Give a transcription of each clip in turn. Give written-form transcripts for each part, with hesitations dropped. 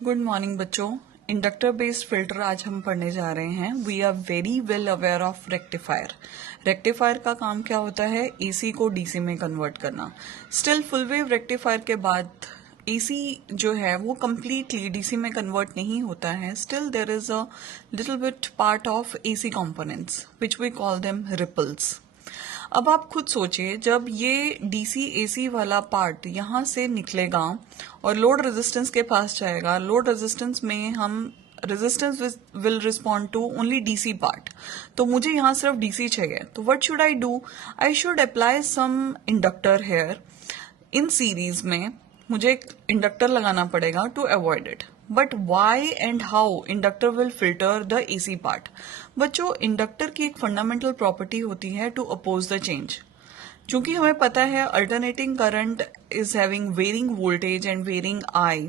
Good morning बच्चों। Inductor based filter आज हम पढ़ने जा रहे हैं। We are very well aware of rectifier. Rectifier का काम क्या होता है? एसी को डीसी में कन्वर्ट करना। स्टिल फुल वेव रेक्टिफायर के बाद एसी जो है वो कंप्लीटली डीसी में कन्वर्ट नहीं होता है। Still there is a little bit part of AC components which we call them ripples. अब आप खुद सोचिए, जब ये डीसी एसी वाला पार्ट यहां से निकलेगा और लोड रेजिस्टेंस के पास जाएगा, लोड रेजिस्टेंस में हम resistance will respond to only DC part. तो मुझे यहां सिर्फ डीसी चाहिए, तो what should I do? I should apply some inductor here in series में। मुझे एक इंडक्टर लगाना पड़ेगा to avoid it. But why and how inductor will filter the AC part? बच्चों, इंडक्टर की एक फंडामेंटल प्रॉपर्टी होती है टू अपोज द चेंज। चूंकि हमें पता है alternating current is having varying voltage and varying I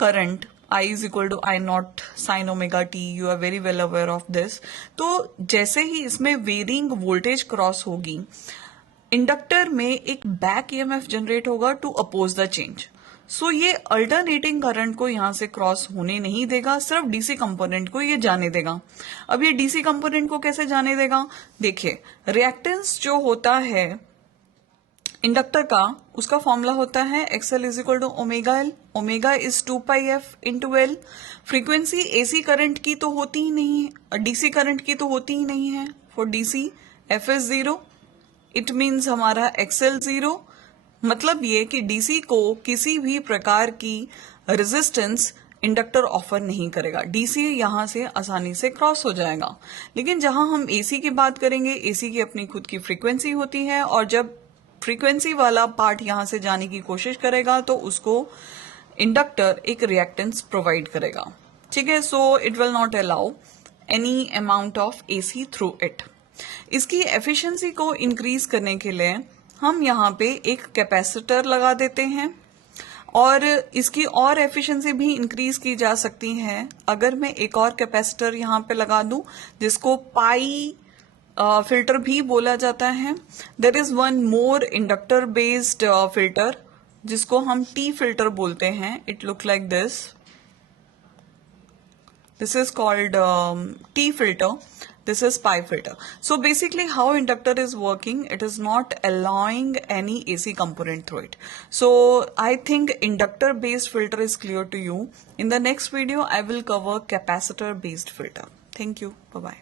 current, I is equal to I naught sin omega t, you are very well aware of this। तो जैसे ही इसमें varying voltage cross होगी, inductor में एक बैक ईएमएफ जनरेट होगा to oppose the change. सो ये alternating current को यहां से क्रॉस होने नहीं देगा, सिर्फ डीसी कंपोनेंट को ये जाने देगा। अब ये डीसी कंपोनेंट को कैसे जाने देगा? देखिए, रिएक्टेंस जो होता है इंडक्टर का, उसका फॉर्मूला होता है XL is equal to omega L. Omega is 2πf into L. Frequency AC current की तो होती ही नहीं है, डीसी करंट की तो होती ही नहीं है। For DC F is 0, it means हमारा एक्सएल 0। मतलब ये कि डीसी को किसी भी प्रकार की रेजिस्टेंस इंडक्टर ऑफर नहीं करेगा, डीसी यहां से आसानी से क्रॉस हो जाएगा। लेकिन जहां हम एसी की बात करेंगे, एसी की अपनी खुद की फ्रीक्वेंसी होती है, और जब फ्रीक्वेंसी वाला पार्ट यहां से जाने की कोशिश करेगा तो उसको इंडक्टर एक रिएक्टेंस प्रोवाइड करेगा। ठीक है, so it will not allow any amount of AC through it. इसकी एफिशिएंसी को इंक्रीज करने के लिए हम यहाँ पे एक कैपेसिटर लगा देते हैं, और इसकी और एफिशिएंसी भी इंक्रीज की जा सकती है अगर मैं एक और कैपेसिटर यहाँ पे लगा दूं, जिसको पाई फिल्टर भी बोला जाता है। There is one more inductor based filter जिसको हम टी फिल्टर बोलते हैं। It look like this. This is called T filter. This is pi filter. So basically how inductor is working, it is not allowing any AC component through it. So I think inductor based filter is clear to you. In the next video I will cover capacitor based filter. Thank you. Bye bye.